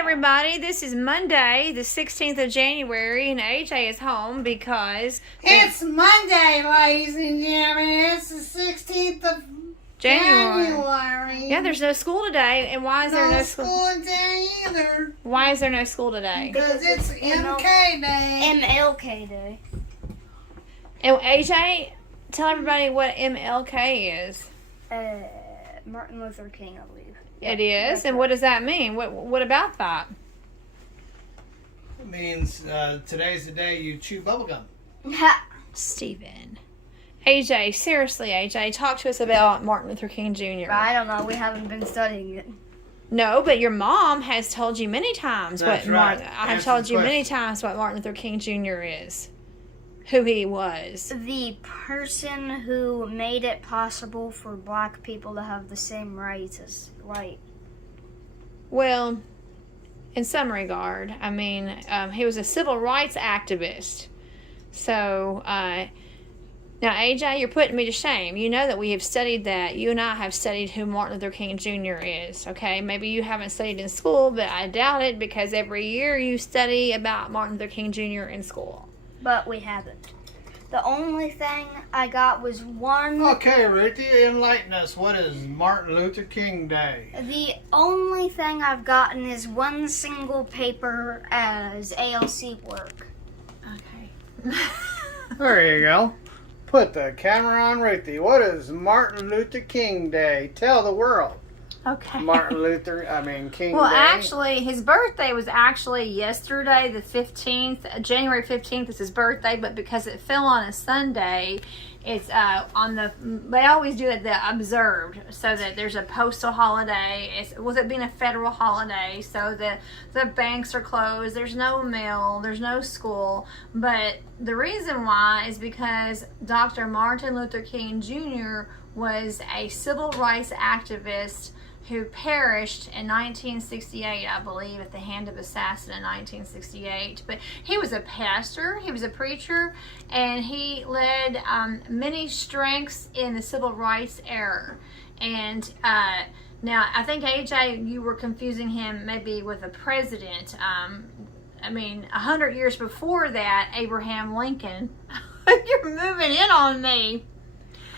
everybody. This is Monday, the 16th of January, and AJ is home because... It's Monday, ladies and gentlemen. It's the 16th of January. Yeah, there's no school today. And why is there no school today either? Why is there no school today? Because it's MLK Day. MLK Day. And AJ, tell everybody what MLK is. Martin Luther King, I believe. It is? And what does that mean? What about that? It means today's the day you chew bubblegum. Steven. AJ, seriously, AJ, talk to us about Martin Luther King Jr. I don't know. We haven't been studying it. No, but your mom has told you many times That's what right. I have told you many times what Martin Luther King Jr. is. Who he was. The person who made it possible for black people to have the same rights as white. Well, in some regard, I mean, he was a civil rights activist. So, now, AJ, you're putting me to shame. You know that we have studied that. You and I have studied who Martin Luther King Jr. is, okay? Maybe you haven't studied in school, but I doubt it because every year you study about Martin Luther King Jr. in school. But we haven't. The only thing I got was one... Okay, Ruthie, enlighten us. What is Martin Luther King Day? The only thing I've gotten is one single paper as ALC work. Okay. There you go. Put the camera on Ruthie. What is Martin Luther King Day? Tell the world. Okay. King Well, Day. actually, his birthday was actually yesterday, the 15th. January 15th is his birthday, but because it fell on a Sunday, it's they always do it the observed, so that there's a postal holiday. With it being a federal holiday, so the banks are closed, there's no mail, there's no school. But the reason why is because Dr. Martin Luther King Jr. was a civil rights activist who perished in 1968, I believe, at the hand of assassin in 1968. But he was a pastor, he was a preacher, and he led many strengths in the civil rights era. And now, I think, AJ, you were confusing him maybe with a president. 100 years before that, Abraham Lincoln. You're moving in on me.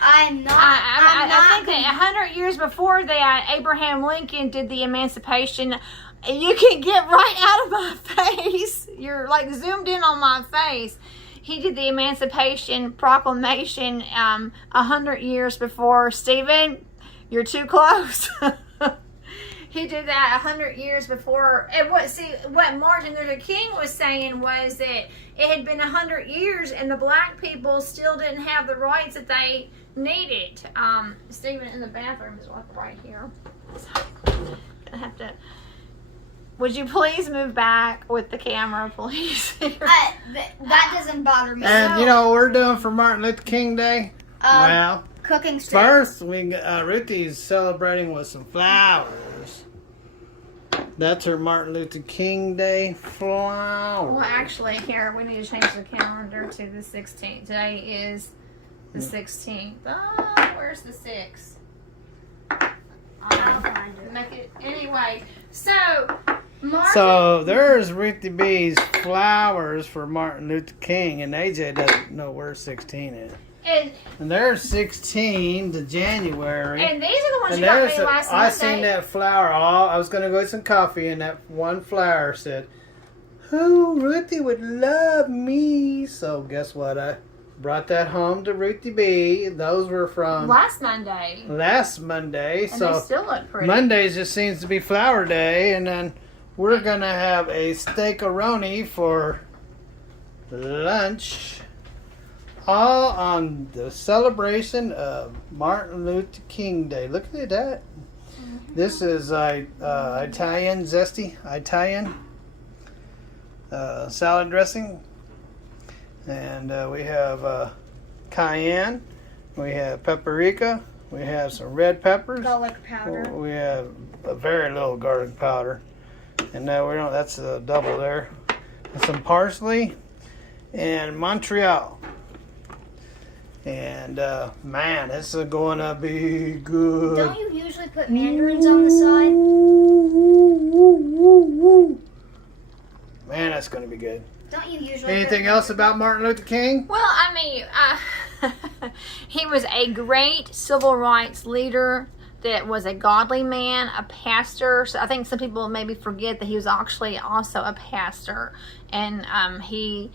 I'm not. I think that 100 years before that, Abraham Lincoln did the emancipation. You can get right out of my face. You're like zoomed in on my face. He did the Emancipation Proclamation 100 years before. Stephen, you're too close. He did that 100 years before. And what Martin Luther King was saying was that it had been 100 years and the black people still didn't have the rights that they needed. Stephen in the bathroom is like right here. I have to. Would you please move back with the camera, please? That doesn't bother me. And you know what we're doing for Martin Luther King Day? Well, cooking steak. first, Ruthie's celebrating with some flowers. That's her Martin Luther King Day flower. Well, actually, here, we need to change the calendar to the 16th. Today is the 16th. Oh, where's the 6th? I'll find it. Make it anyway. So, So there's Ruthie B's flowers for Martin Luther King, and AJ doesn't know where 16 is. And there's 16 to January. And these are the ones you got me last Monday. I seen that flower. I was going to go get some coffee, and that one flower said, "Oh, Ruthie would love me." So guess what? I brought that home to Ruthie B. Those were from last Monday. And so they still look pretty. Mondays just seems to be flower day, and then we're going to have a steak-a-roni for lunch. All on the celebration of Martin Luther King Day. Look at that. Mm-hmm. This is Italian, zesty Italian salad dressing. And we have cayenne. We have paprika. We have some red peppers. Garlic powder. We have a very little garlic powder. And that's a double there. And some parsley and Montreal. And man, this is going to be good. Don't you usually put mandarins on the side? That's going to be good. Don't you usually? Anything else about Martin Luther King? Well, I mean, he was a great civil rights leader that was a godly man, a pastor. So I think some people maybe forget that he was actually also a pastor. And he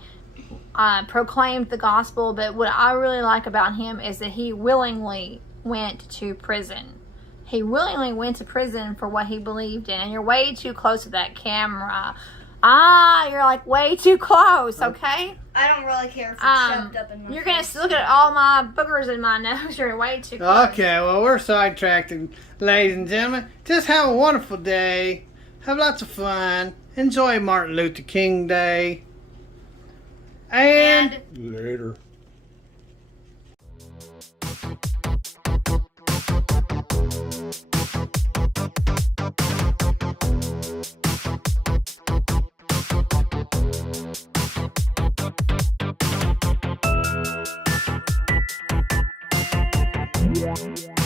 proclaimed the gospel. But what I really like about him is that he willingly went to prison. He willingly went to prison for what he believed in. And you're way too close to that camera. You're like way too close, okay? I don't really care if it's shoved up in my You're face. gonna look at all my boogers in my nose. You're way too close. Okay, well, we're sidetracked, ladies and gentlemen. Just have a wonderful day. Have lots of fun. Enjoy Martin Luther King Day. And later. Yeah.